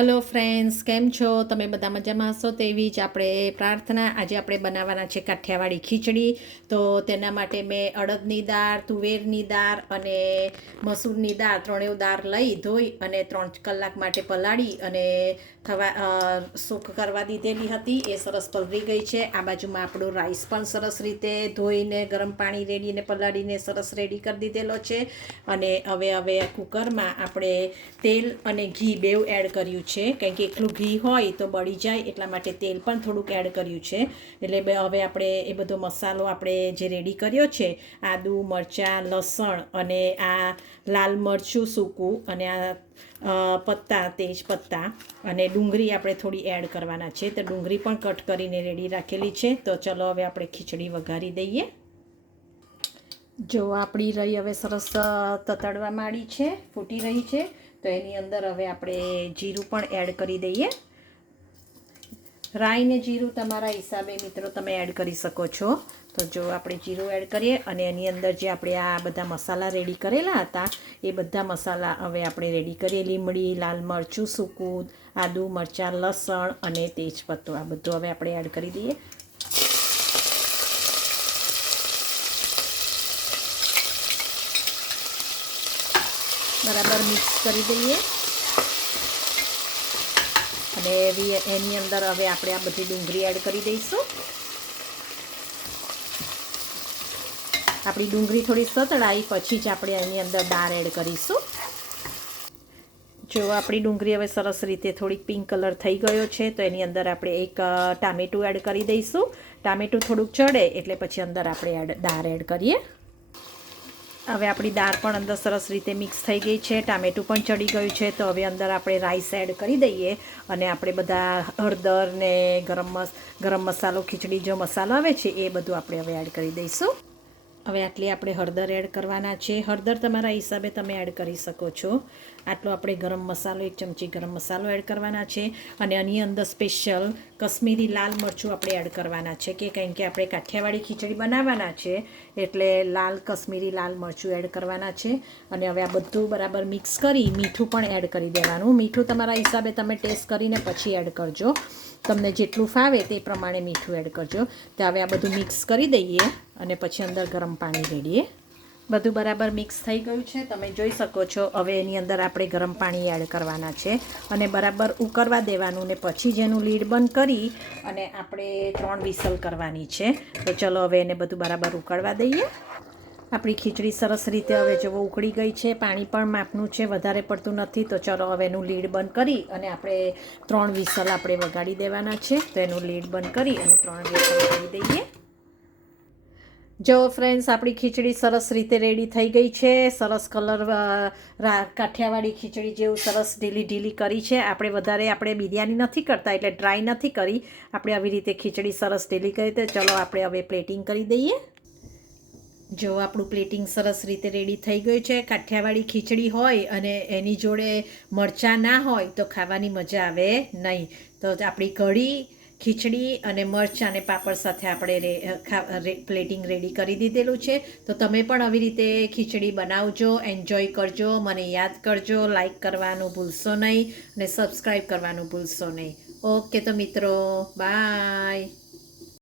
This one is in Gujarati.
હેલો ફ્રેન્ડ્સ, કેમ છો? તમે બધા મજામાં હશો તેવી જ આપણે પ્રાર્થના. આજે આપણે બનાવવાના છે કાઠિયાવાડી ખીચડી. તો તેના માટે મેં અડદની દાળ, તુવેરની દાળ અને મસૂરની દાળ ત્રણેય દાળ લઈ ધોઈ અને 3 કલાક માટે પલાળી અને સૂક કરવા દીધેલી હતી. એ સરસ પલળી ગઈ છે. આ બાજુમાં આપણો રાઈસ પણ સરસ રીતે ધોઈને ગરમ પાણી રેડીને પલાળીને સરસ રેડી કરી દીધેલો છે. અને હવે કુકરમાં આપણે તેલ અને ઘી બેવ એડ કર્યું છે, કારણ કે એકલું ઘી હોય તો બળી જાય, એટલા માટે તેલ પણ થોડુંક એડ કર્યું છે. એટલે હવે આપણે એ બધો મસાલો આપણે જે રેડી કર્યો છે, આદુ, મરચાં, લસણ અને આ લાલ મરચું સૂકું અને આ તેજ પત્તા અને ડુંગળી આપણે થોડી એડ કરવાના છે. તો ડુંગળી પણ કટ કરીને રેડી રાખેલી છે. તો ચલો હવે આપણે ખીચડી વઘારી દઈએ. જો આપણી રહી હવે સરસ તતડવા માંડી છે, ફૂટી રહી છે. તો એની અંદર હવે આપણે જીરું પણ એડ કરી દઈએ. રાઈ ને જીરું તમારા હિસાબે મિત્રો તમે એડ કરી શકો છો. તો જો આપણે જીરું એડ કરીએ અને એની અંદર જે આપણે આ બધા મસાલા રેડી કરેલા હતા એ બધા મસાલા હવે આપણે રેડી કરીએ. લીમડી, લાલ મરચું સૂકું, આદુ, મરચાં, લસણ અને તેજપત્તો, આ બધું હવે આપણે એડ કરી દઈએ. બરાબર મિક્સ કરી દઈએ. અને એની અંદર હવે આપણે આ બધી ડુંગળી એડ કરી દઈશું. આપણી ડુંગળી થોડી સતળાઈ પછી જ આપણે એની અંદર દાળ એડ કરીશું. જો આપણી ડુંગળી હવે સરસ રીતે થોડીક પિંક કલર થઈ ગયો છે, તો એની અંદર આપણે એક ટામેટું એડ કરી દઈશું. ટામેટું થોડુંક ચડે એટલે પછી અંદર આપણે દાળ એડ કરીએ. હવે આપણી દાળ પણ અંદર સરસ રીતે મિક્સ થઈ ગઈ છે, ટામેટું પણ ચડી ગયું છે. તો હવે અંદર આપણે રાઈસ એડ કરી દઈએ અને આપણે બધા હળદર ને ગરમ મસાલો, ખીચડી જો મસાલો આવે છે એ બધું આપણે હવે એડ કરી દઈશું. હવે આટલી આપણે હળદર એડ કરવાના છે. હળદર તમારા હિસાબે તમે એડ કરી શકો છો. આટલો આપણે ગરમ મસાલો, 1 ચમચી ગરમ મસાલો એડ કરવાના છે. અને આની અંદર સ્પેશિયલ કશ્મીરી લાલ મરચું આપણે એડ કરવાના છે, કારણ કે આપણે કાઠિયાવાડી ખીચડી બનાવવાના છે એટલે કશ્મીરી લાલ મરચું એડ કરવાના છે. અને હવે આ બધું બરાબર મિક્સ કરી મીઠું પણ એડ કરી દેવાનું. મીઠું તમારા હિસાબે તમે ટેસ્ટ કરીને પછી એડ કરજો. તમને જેટલું ફાવે તે પ્રમાણે મીઠું એડ કરજો. તો હવે આ બધું મિક્સ કરી દઈએ અને પછી અંદર ગરમ પાણી રેડીએ. બધું બરાબર મિક્સ થઈ ગયું છે, તમે જોઈ શકો છો. હવે એની અંદર આપણે ગરમ પાણી એડ કરવાના છે અને બરાબર ઉકળવા દેવાનું. ને પછી જ એનું લીડ બંધ કરી અને આપણે 3 વિસલ કરવાની છે. તો ચલો હવે એને બધું બરાબર ઉકળવા દઈએ. આપણી ખીચડી સરસ રીતે હવે જો ઉકળી ગઈ છે, પાણી પણ માપનું છે, વધારે પડતું નથી. તો ચલો હવે એનું લીડ બંધ કરી અને આપણે 3 વિસલ આપણે વગાડી દેવાના છે. તો એનું લીડ બંધ કરી અને 3 વિસલ કરી દઈએ. જો ફ્રેન્ડ્સ, આપણી ખીચડી સરસ રીતે રેડી થઈ ગઈ છે. સરસ કલર કાઠિયાવાડી ખીચડી જેવું સરસ ઢીલી કરી છે. આપણે બિરયાની નથી કરતા એટલે ડ્રાય નથી કરી. આપણે આવી રીતે ખીચડી સરસ ઢીલી કરી. તો ચલો આપણે હવે પ્લેટિંગ કરી દઈએ. જો આપણું પ્લેટિંગ સરસ રીતે રેડી થઈ ગયું છે. કાઠિયાવાડી ખીચડી હોય અને એની જોડે મરચાં ના હોય તો ખાવાની મજા આવે નહીં. તો આપણી કઢી, ખીચડી અને મરચાં અને પાપડ સાથે આપણે પ્લેટિંગ રેડી કરી દીધેલું છે. તો તમે પણ આવી રીતે ખીચડી બનાવજો, એન્જોય કરજો. મને યાદ કરજો, લાઈક કરવાનું ભૂલશો નહીં અને સબસ્ક્રાઈબ કરવાનું ભૂલશો નહીં. ઓકે તો મિત્રો, બાય.